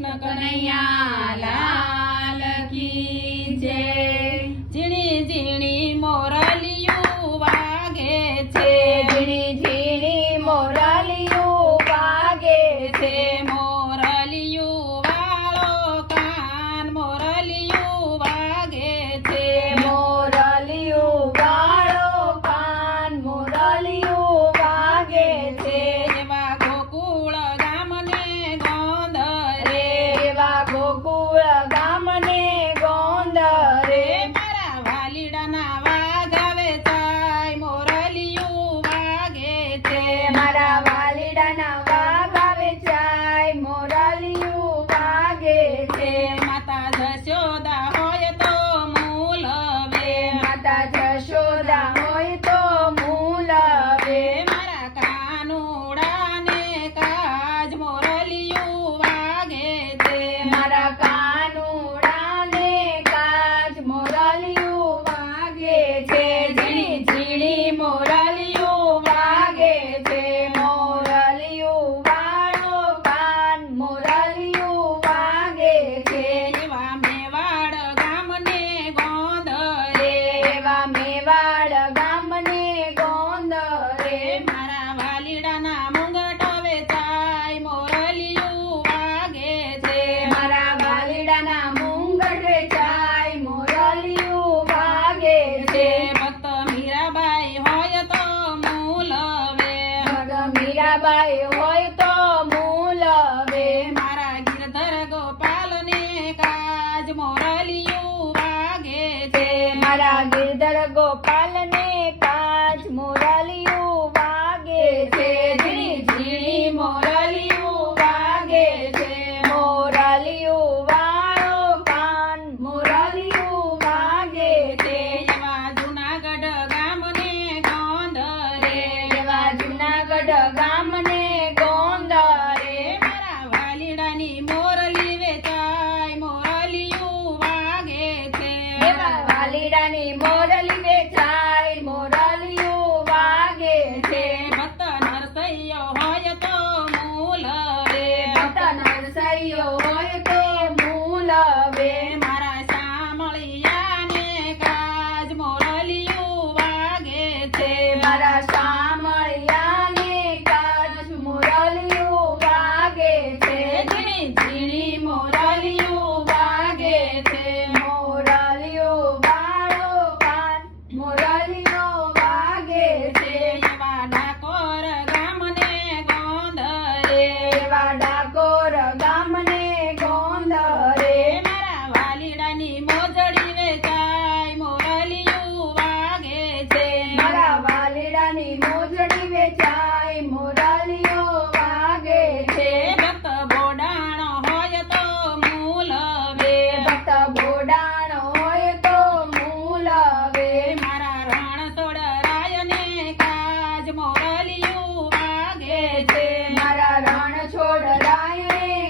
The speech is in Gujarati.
કૃષ્ણ કનૈયા લાલ કી જય. ઝીણી ઝીણી লাগে చాలిడని మోడలివే చా Bye.